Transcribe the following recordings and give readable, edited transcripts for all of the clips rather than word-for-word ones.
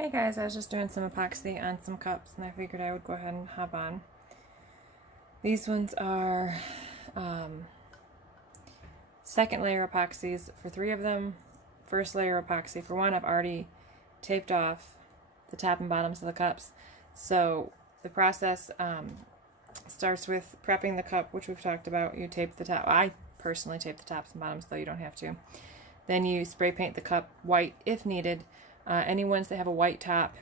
Hey guys, I was just doing some epoxy on some cups and I figured I would go ahead and hop on. These ones are second layer epoxies for 3 of them. First layer epoxy for 1, I've already taped off the top and bottoms of the cups. So the process starts with prepping the cup, which we've talked about. You tape the top. I personally tape the tops and bottoms, though you don't have to. Then you spray paint the cup white if needed. Any ones that have a white top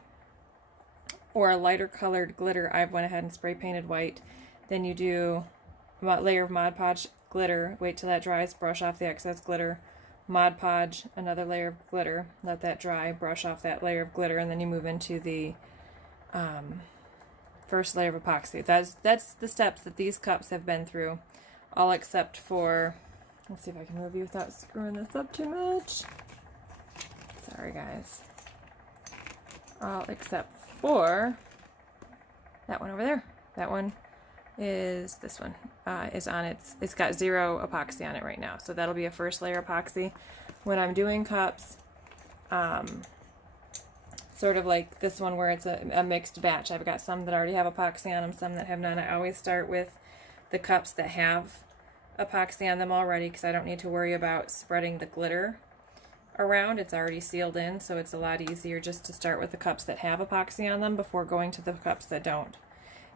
or a lighter colored glitter, I've went ahead and spray painted white. Then you do a layer of Mod Podge glitter, wait till that dries, brush off the excess glitter, Mod Podge another layer of glitter, let that dry, brush off that layer of glitter, and then you move into the first layer of epoxy. That's the steps that these cups have been through, all except for, let's see if I can move you without screwing this up too much. Sorry guys. All except for that one over there. That one is, this one is on it's got 0 epoxy on it right now. So that'll be a first layer epoxy. When I'm doing cups, sort of like this one where it's a mixed batch. I've got some that already have epoxy on them, some that have none. I always start with the cups that have epoxy on them already because I don't need to worry about spreading the glitter around. It's already sealed in, so it's a lot easier just to start with the cups that have epoxy on them before going to the cups that don't.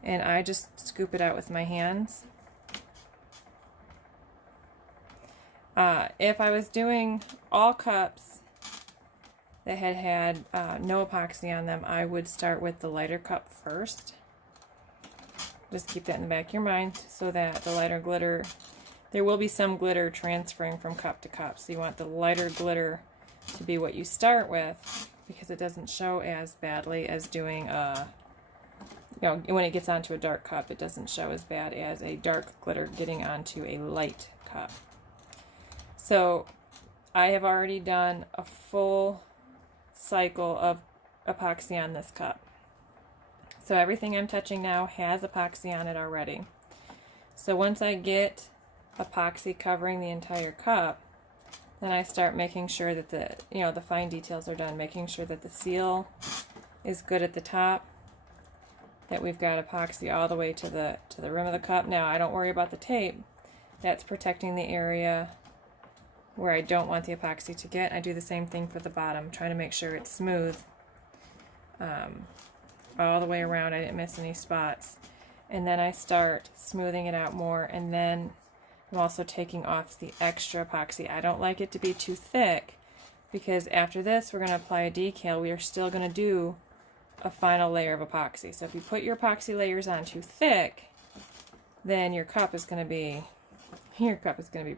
And I just scoop it out with my hands. If I was doing all cups that had no epoxy on them, I would start with the lighter cup first. Just keep that in the back of your mind so that the lighter glitter, there will be some glitter transferring from cup to cup, so you want the lighter glitter to be what you start with because it doesn't show as badly as doing when it gets onto a dark cup, it doesn't show as bad as a dark glitter getting onto a light cup. So I have already done a full cycle of epoxy on this cup. So everything I'm touching now has epoxy on it already. So once I get epoxy covering the entire cup, then I start making sure that the fine details are done, making sure that the seal is good at the top, that we've got epoxy all the way to the rim of the cup. Now I don't worry about the tape. That's protecting the area where I don't want the epoxy to get. I do the same thing for the bottom, trying to make sure it's smooth all the way around. I didn't miss any spots. And then I start smoothing it out more, and then I'm also taking off the extra epoxy. I don't like it to be too thick because after this we're going to apply a decal. We are still going to do a final layer of epoxy. So if you put your epoxy layers on too thick, then your cup is going to be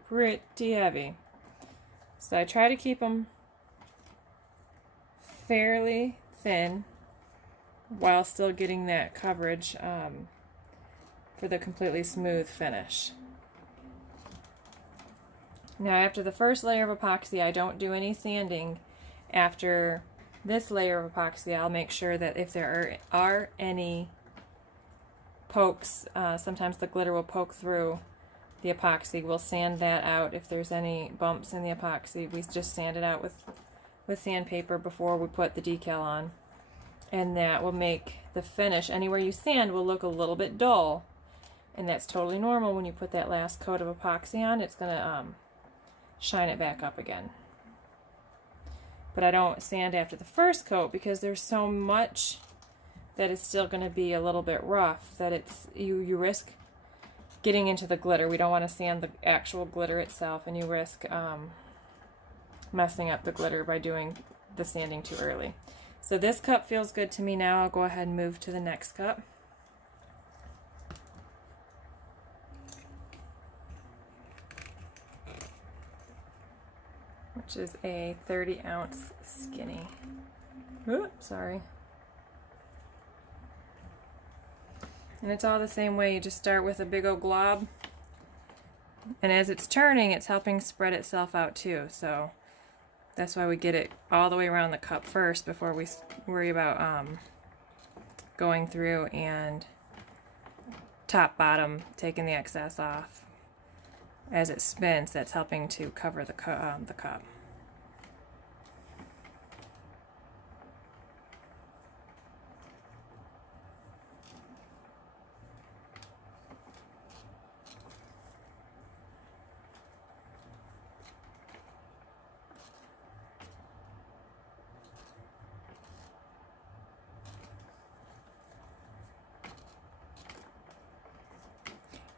pretty heavy. So I try to keep them fairly thin while still getting that coverage for the completely smooth finish. Now after the first layer of epoxy, I don't do any sanding. After this layer of epoxy, I'll make sure that if there are any pokes, sometimes the glitter will poke through the epoxy. We'll sand that out. If there's any bumps in the epoxy, we just sand it out with sandpaper before we put the decal on. And that will make the finish, anywhere you sand, will look a little bit dull. And that's totally normal. When you put that last coat of epoxy on, it's going to shine it back up again. But I don't sand after the first coat because there's so much that it's still going to be a little bit rough that it's you risk getting into the glitter. We don't want to sand the actual glitter itself, and you risk messing up the glitter by doing the sanding too early. So this cup feels good to me now. I'll go ahead and move to the next cup. Which is a 30-ounce skinny. Oops, sorry. And it's all the same way. You just start with a big old glob, and as it's turning, it's helping spread itself out too. So that's why we get it all the way around the cup first before we worry about going through and top bottom taking the excess off. As it spins, that's helping to cover the cup.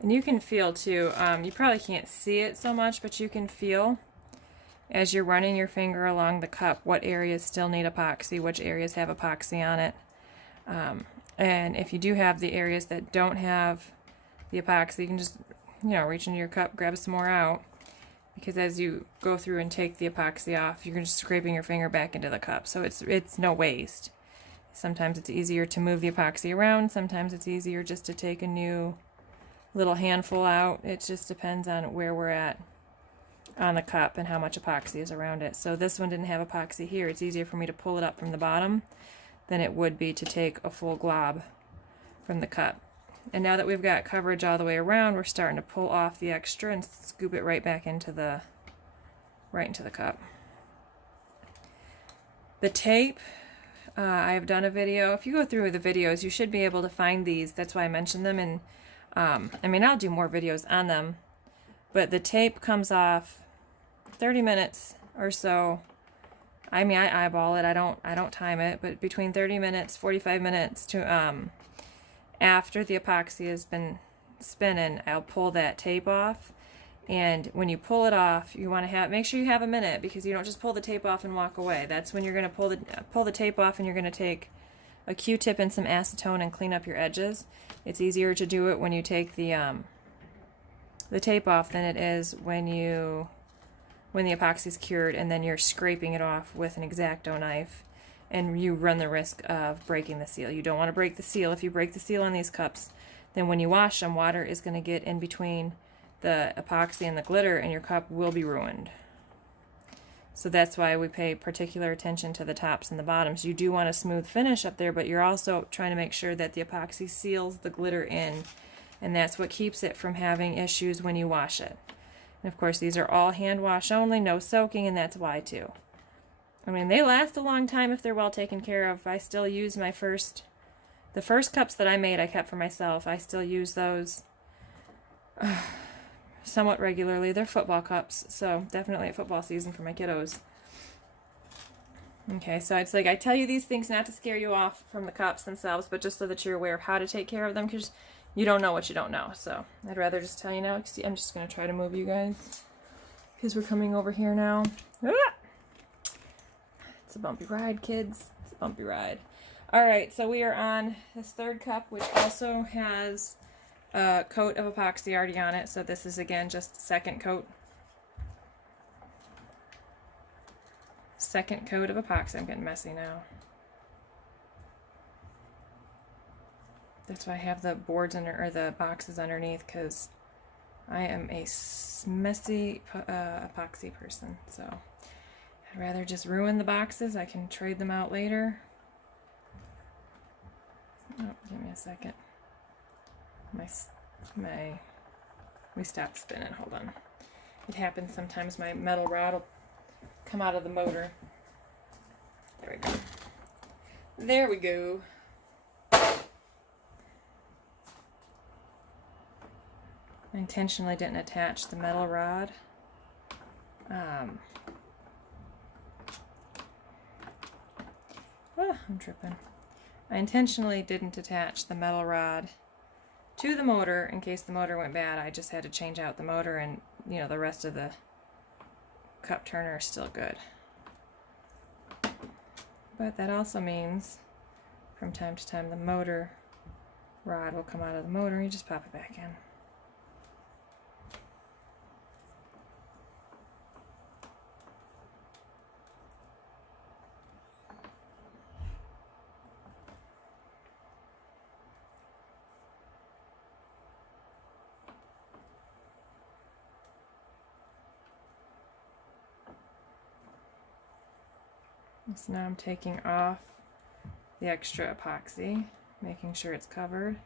And you can feel too, you probably can't see it so much, but you can feel as you're running your finger along the cup what areas still need epoxy, which areas have epoxy on it. And if you do have the areas that don't have the epoxy, you can just, you know, reach into your cup, grab some more out. Because as you go through and take the epoxy off, you're just scraping your finger back into the cup. So it's no waste. Sometimes it's easier to move the epoxy around. Sometimes it's easier just to take a new little handful out. It just depends on where we're at on the cup and how much epoxy is around it. So this one didn't have epoxy here. It's easier for me to pull it up from the bottom than it would be to take a full glob from the cup. And now that we've got coverage all the way around, we're starting to pull off the extra and scoop it right back into the cup. The tape, I've done a video. If you go through the videos, you should be able to find these. That's why I mentioned them. And I mean, I'll do more videos on them. But the tape comes off 30 minutes or so. I mean, I eyeball it. I don't time it, but between 30 minutes, 45 minutes to after the epoxy has been spinning, I'll pull that tape off. And when you pull it off, you want to make sure you have a minute, because you don't just pull the tape off and walk away. That's when you're going to pull the tape off, and you're going to take a Q-tip and some acetone and clean up your edges. It's easier to do it when you take the tape off than it is when the epoxy's cured and then you're scraping it off with an X-Acto knife, and you run the risk of breaking the seal. You don't want to break the seal. If you break the seal on these cups, then when you wash them, water is going to get in between the epoxy and the glitter, and your cup will be ruined. So that's why we pay particular attention to the tops and the bottoms. You do want a smooth finish up there, but you're also trying to make sure that the epoxy seals the glitter in, and that's what keeps it from having issues when you wash it. And of course, these are all hand wash only, no soaking, and that's why too. I mean, they last a long time if they're well taken care of. I still use the first cups that I made, I kept for myself. I still use those somewhat regularly. They're football cups, so definitely a football season for my kiddos. Okay, so it's like I tell you these things not to scare you off from the cups themselves, but just so that you're aware of how to take care of them, because you don't know what you don't know. So I'd rather just tell you now. See, I'm just going to try to move you guys because we're coming over here now. Ah! It's a bumpy ride, kids. It's a bumpy ride. All right, so we are on this third cup, which also has a coat of epoxy already on it. So this is, again, just second coat. Second coat of epoxy. I'm getting messy now. That's why I have the boards or the boxes underneath, because I am a messy epoxy person. So I'd rather just ruin the boxes. I can trade them out later. Oh, give me a second. We stopped spinning. Hold on. It happens sometimes. My metal rod will come out of the motor. There we go. There we go. I intentionally didn't attach the metal rod. I'm tripping. I intentionally didn't attach the metal rod to the motor in case the motor went bad. I just had to change out the motor, and you know, the rest of the cup turner is still good. But that also means from time to time the motor rod will come out of the motor and you just pop it back in. So now I'm taking off the extra epoxy, making sure it's covered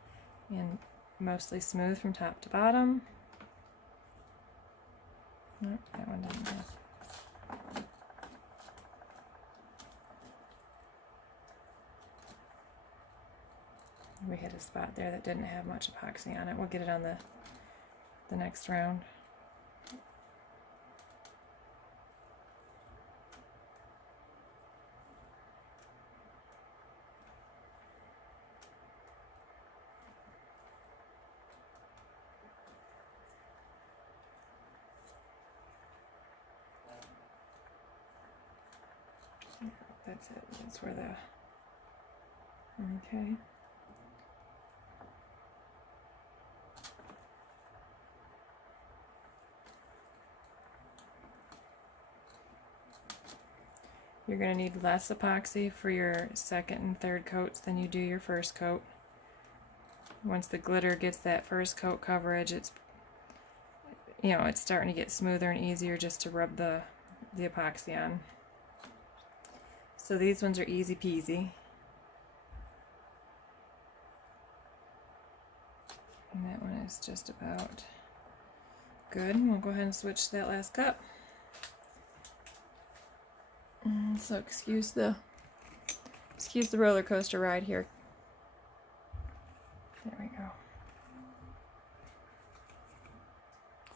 and mostly smooth from top to bottom. Nope, that one doesn't have. We hit a spot there that didn't have much epoxy on it. We'll get it on the next round. That's it. That's where the, okay. You're going to need less epoxy for your second and third coats than you do your first coat. Once the glitter gets that first coat coverage, it's, you know, it's starting to get smoother and easier just to rub the epoxy on. So these ones are easy peasy. And that one is just about good. We'll go ahead and switch to that last cup. So excuse the roller coaster ride here. There we go.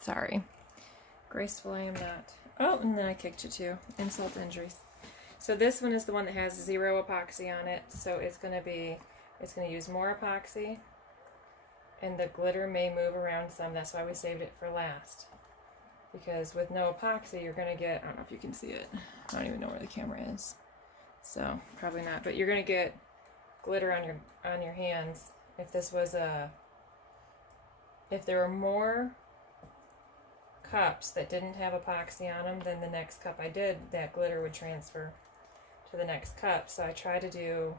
Sorry. Graceful I am not. Oh, and then I kicked you too. Insult to injuries. So this one is the one that has 0 epoxy on it. So it's gonna use more epoxy, and the glitter may move around some. That's why we saved it for last. Because with no epoxy, you're gonna get, I don't know if you can see it. I don't even know where the camera is. So probably not, but you're gonna get glitter on your hands. If this was if there were more cups that didn't have epoxy on them, then the next cup I did, that glitter would transfer to the next cup. So I try to do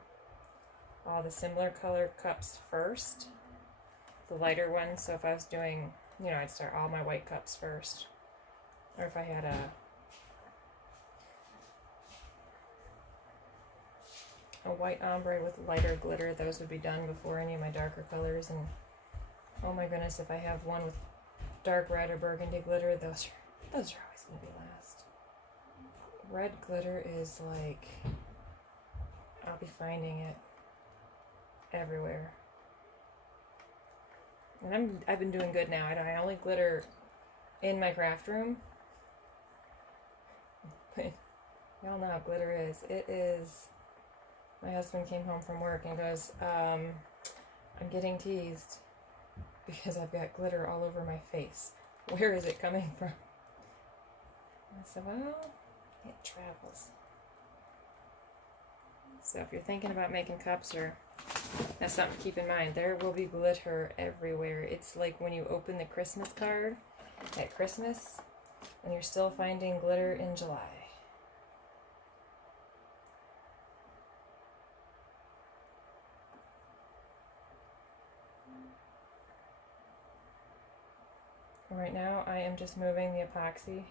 all the similar color cups first, the lighter ones. So if I was doing, you know, I'd start all my white cups first. Or if I had a white ombre with lighter glitter, those would be done before any of my darker colors. And oh my goodness, if I have one with dark red or burgundy glitter, those are always going to be last. Red glitter is like, I'll be finding it everywhere. And I've been doing good now. I only glitter in my craft room. But y'all know how glitter is. It is. My husband came home from work and goes, I'm getting teased because I've got glitter all over my face. Where is it coming from? I said, well, it travels. So if you're thinking about making cups, or that's something to keep in mind. There will be glitter everywhere. It's like when you open the Christmas card at Christmas and you're still finding glitter in July. Right now I am just moving the epoxy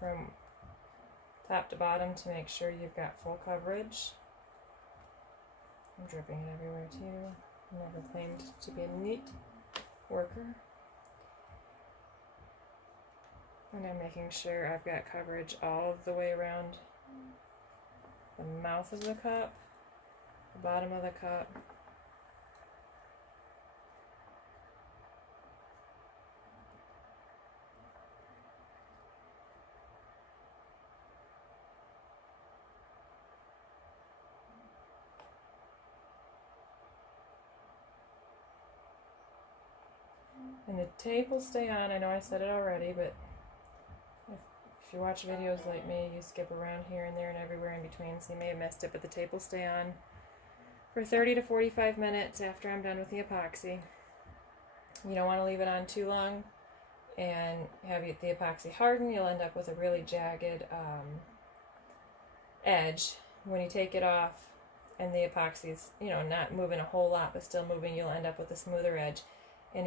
from top to bottom to make sure you've got full coverage. I'm dripping it everywhere too. Never claimed to be a neat worker. And I'm making sure I've got coverage all the way around the mouth of the cup, the bottom of the cup. And the tape will stay on. I know I said it already, but if you watch videos like me, you skip around here and there and everywhere in between, so you may have missed it, but the tape will stay on for 30 to 45 minutes after I'm done with the epoxy. You don't want to leave it on too long and have the epoxy harden. You'll end up with a really jagged edge. When you take it off and the epoxy's, you know, not moving a whole lot, but still moving, you'll end up with a smoother edge. And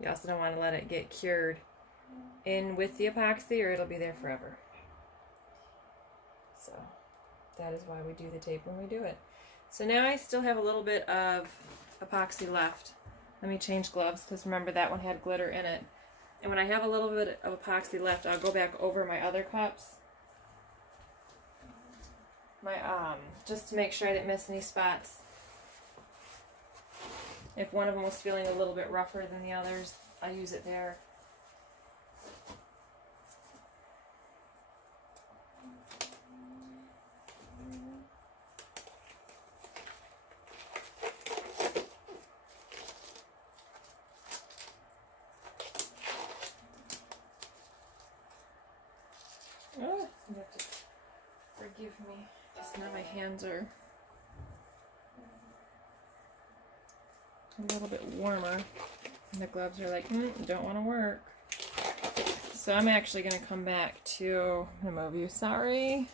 you also don't want to let it get cured in with the epoxy, or it'll be there forever. So that is why we do the tape when we do it. So now I still have a little bit of epoxy left. Let me change gloves, because remember that one had glitter in it. And when I have a little bit of epoxy left, I'll go back over my other cups. Just to make sure I didn't miss any spots. If one of them was feeling a little bit rougher than the others, I use it there. Oh, you have to give me, because now my hands are a little bit warmer. And the gloves are like, don't want to work. So I'm actually going to come back to, I'm going to move you, sorry.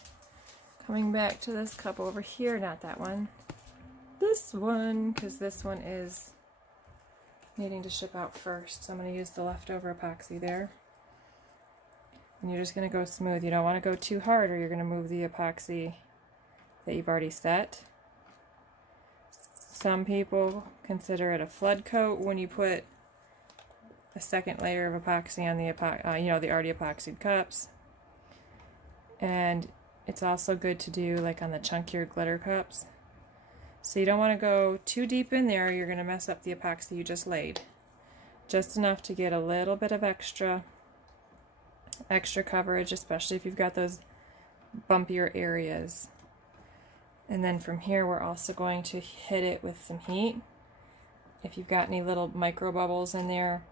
Coming back to this cup over here, not that one. This one, because this one is needing to ship out first. So I'm going to use the leftover epoxy there. And you're just going to go smooth. You don't want to go too hard or you're going to move the epoxy that you've already set. Some people consider it a flood coat when you put a second layer of epoxy on the the already epoxied cups. And it's also good to do like on the chunkier glitter cups. So you don't want to go too deep in there, you're going to mess up the epoxy you just laid. Just enough to get a little bit of extra coverage, especially if you've got those bumpier areas. And then from here we're also going to hit it with some heat. If you've got any little micro bubbles in there,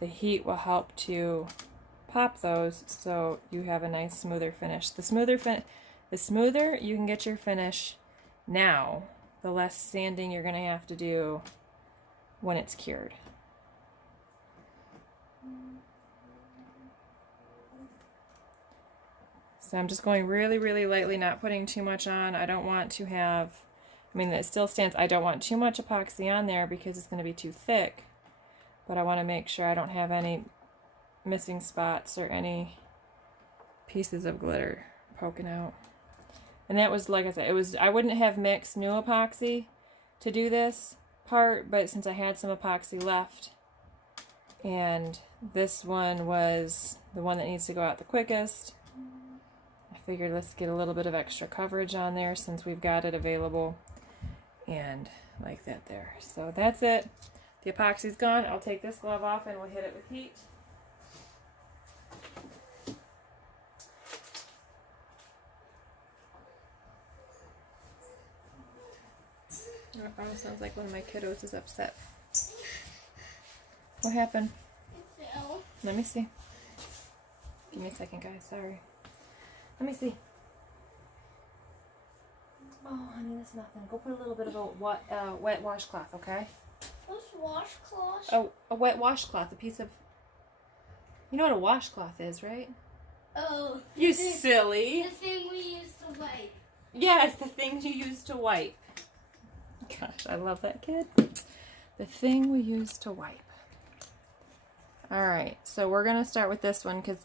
the heat will help to pop those so you have a nice smoother finish. The smoother you can get your finish now, the less sanding you're going to have to do when it's cured. So I'm just going really, really lightly, not putting too much on. I don't want to have, it still stands. I don't want too much epoxy on there because it's going to be too thick. But I want to make sure I don't have any missing spots or any pieces of glitter poking out. And that was, like I said, I wouldn't have mixed new epoxy to do this part, but since I had some epoxy left, and this one was the one that needs to go out the quickest, I figured let's get a little bit of extra coverage on there since we've got it available, and like that there. So that's it. The epoxy's gone. I'll take this glove off and we'll hit it with heat. It almost sounds like one of my kiddos is upset. What happened? It fell. Let me see. Give me a second, guys. Sorry. Let me see. Oh, honey, that's nothing. Go put a little bit of a wet washcloth, okay? What's washcloth? Oh, a wet washcloth. A piece of... You know what a washcloth is, right? Oh. You silly. The thing we use to wipe. Yeah, it's the thing you use to wipe. Gosh, I love that kid. The thing we use to wipe. Alright, so we're going to start with this one because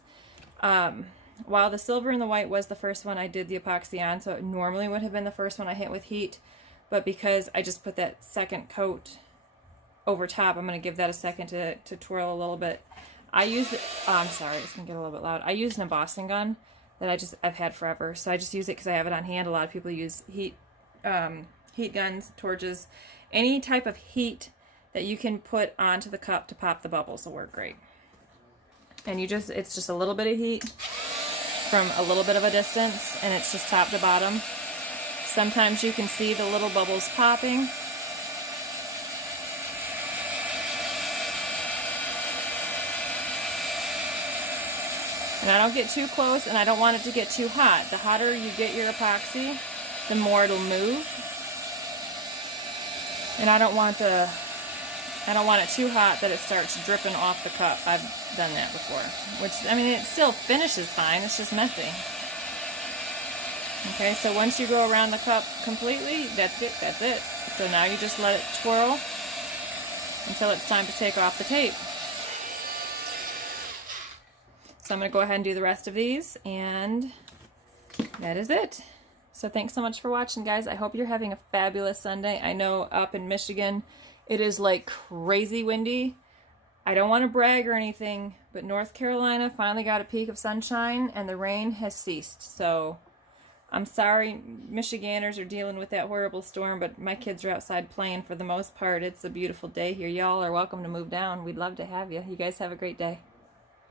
while the silver and the white was the first one I did the epoxy on, so it normally would have been the first one I hit with heat, but because I just put that second coat over top, I'm going to give that a second to twirl a little bit. I use, I'm sorry, it's going to get a little bit loud. I use an embossing gun that I've had forever, so I just use it because I have it on hand. A lot of people use heat guns, torches, any type of heat that you can put onto the cup to pop the bubbles will work great. And it's just a little bit of heat from a little bit of a distance, and it's just top to bottom. Sometimes you can see the little bubbles popping. And I don't get too close, and I don't want it to get too hot. The hotter you get your epoxy, the more it'll move. And I don't want it too hot that it starts dripping off the cup. I've done that before. Which, it still finishes fine. It's just messy. Okay, so once you go around the cup completely, that's it. So now you just let it twirl until it's time to take off the tape. So I'm going to go ahead and do the rest of these, and that is it. So thanks so much for watching, guys. I hope you're having a fabulous Sunday. I know up in Michigan, it is like crazy windy. I don't want to brag or anything, but North Carolina finally got a peak of sunshine, and the rain has ceased. So I'm sorry Michiganders are dealing with that horrible storm, but my kids are outside playing for the most part. It's a beautiful day here. Y'all are welcome to move down. We'd love to have you. You guys have a great day.